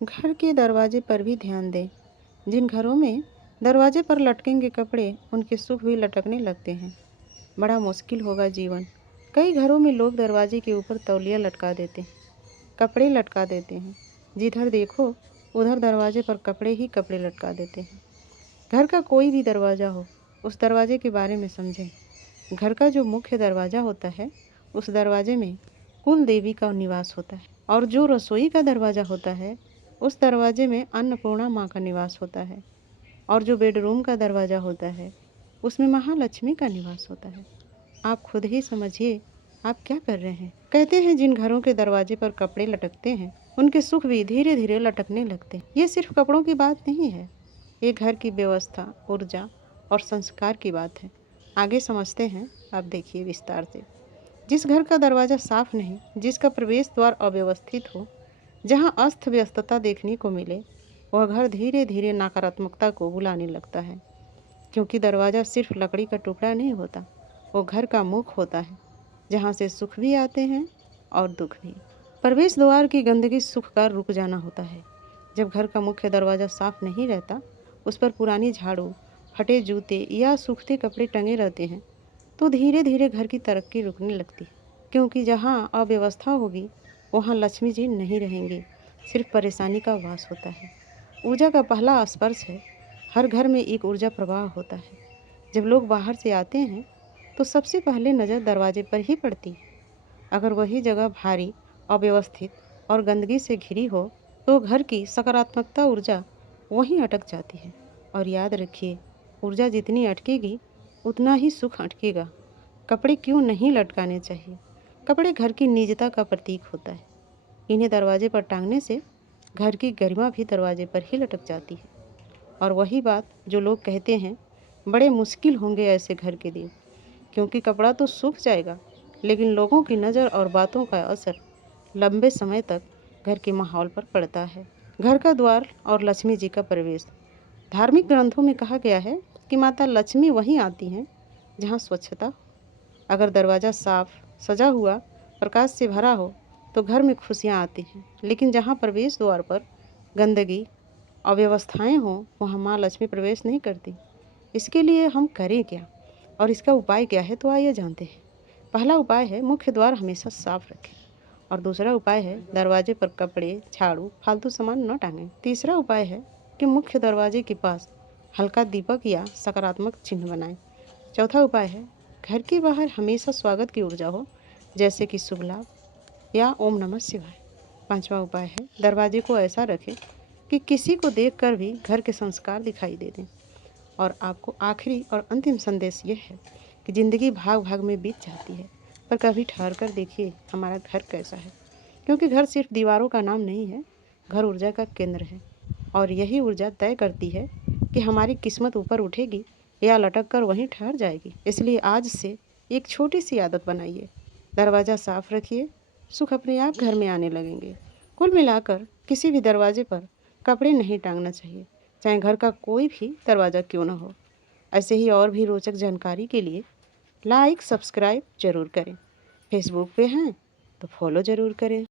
घर के दरवाजे पर भी ध्यान दें। जिन घरों में दरवाजे पर लटकेंगे कपड़े, उनके सुख भी लटकने लगते हैं। बड़ा मुश्किल होगा जीवन। कई घरों में लोग दरवाजे के ऊपर तौलिया लटका देते हैं, कपड़े लटका देते हैं। जिधर देखो उधर दरवाजे पर कपड़े ही कपड़े लटका देते हैं। घर का कोई भी दरवाज़ा हो, उस दरवाजे के बारे में समझें। घर का जो मुख्य दरवाज़ा होता है, उस दरवाजे में कुल देवी का निवास होता है, और जो रसोई का दरवाज़ा होता है, उस दरवाजे में अन्नपूर्णा माँ का निवास होता है, और जो बेडरूम का दरवाज़ा होता है, उसमें महालक्ष्मी का निवास होता है। आप खुद ही समझिए आप क्या कर रहे हैं। कहते हैं जिन घरों के दरवाजे पर कपड़े लटकते हैं, उनके सुख भी धीरे धीरे लटकने लगते हैं। ये सिर्फ कपड़ों की बात नहीं है, ये घर की व्यवस्था, ऊर्जा और संस्कार की बात है। आगे समझते हैं, आप देखिए विस्तार से। जिस घर का दरवाज़ा साफ नहीं, जिसका प्रवेश द्वार अव्यवस्थित हो, जहाँ अस्त व्यस्तता देखने को मिले, वह घर धीरे धीरे नकारात्मकता को बुलाने लगता है। क्योंकि दरवाज़ा सिर्फ लकड़ी का टुकड़ा नहीं होता, वो घर का मुख होता है, जहाँ से सुख भी आते हैं और दुख भी। प्रवेश द्वार की गंदगी सुख का रुक जाना होता है। जब घर का मुख्य दरवाज़ा साफ नहीं रहता, उस पर पुरानी झाड़ू, फटे जूते या सूखते कपड़े टंगे रहते हैं, तो धीरे धीरे घर की तरक्की रुकने लगती है। क्योंकि जहाँ अव्यवस्था होगी, वहाँ लक्ष्मी जी नहीं रहेंगी, सिर्फ परेशानी का वास होता है। ऊर्जा का पहला स्पर्श है। हर घर में एक ऊर्जा प्रवाह होता है। जब लोग बाहर से आते हैं, तो सबसे पहले नज़र दरवाजे पर ही पड़ती है। अगर वही जगह भारी, अव्यवस्थित और गंदगी से घिरी हो, तो घर की सकारात्मकता ऊर्जा वहीं अटक जाती है। और याद रखिए, ऊर्जा जितनी अटकेगी, उतना ही सुख अटकेगा। कपड़े क्यों नहीं लटकाने चाहिए? कपड़े घर की निजता का प्रतीक होता है। इन्हें दरवाजे पर टांगने से घर की गरिमा भी दरवाजे पर ही लटक जाती है। और वही बात जो लोग कहते हैं, बड़े मुश्किल होंगे ऐसे घर के दिन, क्योंकि कपड़ा तो सूख जाएगा, लेकिन लोगों की नज़र और बातों का असर लंबे समय तक घर के माहौल पर पड़ता है। घर का द्वार और लक्ष्मी जी का प्रवेश। धार्मिक ग्रंथों में कहा गया है कि माता लक्ष्मी वहीं आती हैं जहाँ स्वच्छता हो। अगर दरवाज़ा साफ, सजा हुआ, प्रकाश से भरा हो, तो घर में खुशियाँ आती हैं। लेकिन जहाँ प्रवेश द्वार पर गंदगी, अव्यवस्थाएं हों, वहाँ माँ लक्ष्मी प्रवेश नहीं करती। इसके लिए हम करें क्या और इसका उपाय क्या है, तो आइए जानते हैं। पहला उपाय है मुख्य द्वार हमेशा साफ रखें, और दूसरा उपाय है दरवाजे पर कपड़े, झाड़ू, फालतू सामान न टांगें। तीसरा उपाय है कि मुख्य दरवाजे के पास हल्का दीपक या सकारात्मक चिन्ह बनाएं। चौथा उपाय है घर के बाहर हमेशा स्वागत की ऊर्जा हो, जैसे कि शुभ लाभ या ओम नमः शिवाय। पांचवा उपाय है दरवाजे को ऐसा रखें कि किसी को देखकर भी घर के संस्कार दिखाई दे दें। और आपको आखिरी और अंतिम संदेश ये है कि ज़िंदगी भाग भाग में बीत जाती है, पर कभी ठहर कर देखिए हमारा घर कैसा है। क्योंकि घर सिर्फ दीवारों का नाम नहीं है, घर ऊर्जा का केंद्र है, और यही ऊर्जा तय करती है कि हमारी किस्मत ऊपर उठेगी या लटक कर वहीं ठहर जाएगी। इसलिए आज से एक छोटी सी आदत बनाइए, दरवाज़ा साफ रखिए, सुख अपने आप घर में आने लगेंगे। कुल मिलाकर किसी भी दरवाजे पर कपड़े नहीं टांगना चाहिए, चाहे घर का कोई भी दरवाज़ा क्यों ना हो। ऐसे ही और भी रोचक जानकारी के लिए लाइक सब्सक्राइब ज़रूर करें। फेसबुक पे हैं तो फॉलो ज़रूर करें।